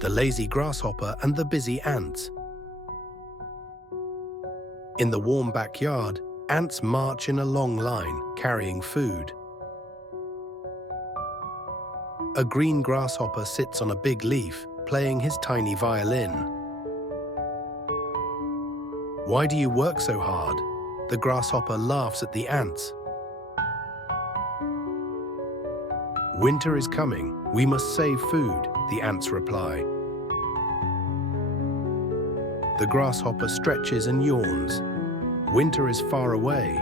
the lazy grasshopper and the busy ants. In the warm backyard, ants march in a long line, carrying food. A green grasshopper sits on a big leaf, playing his tiny violin. "Why do you work so hard?" The grasshopper laughs at the ants. "Winter is coming. We must save food," the ants reply. The grasshopper stretches and yawns. Winter is far away.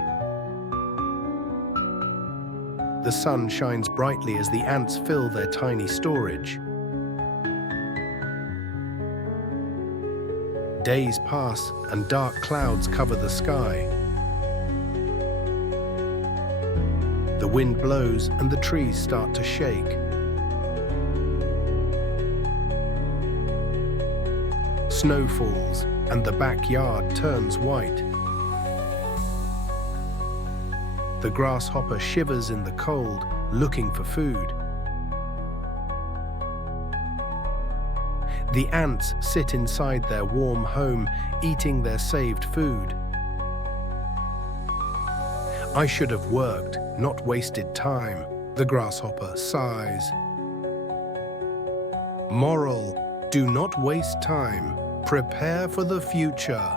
The sun shines brightly as the ants fill their tiny storage. Days pass and dark clouds cover the sky. The wind blows and the trees start to shake. Snow falls and the backyard turns white. The grasshopper shivers in the cold, looking for food. The ants sit inside their warm home, eating their saved food. "I should have worked, not wasted time," the grasshopper sighs. Moral: do not waste time. Prepare for the future.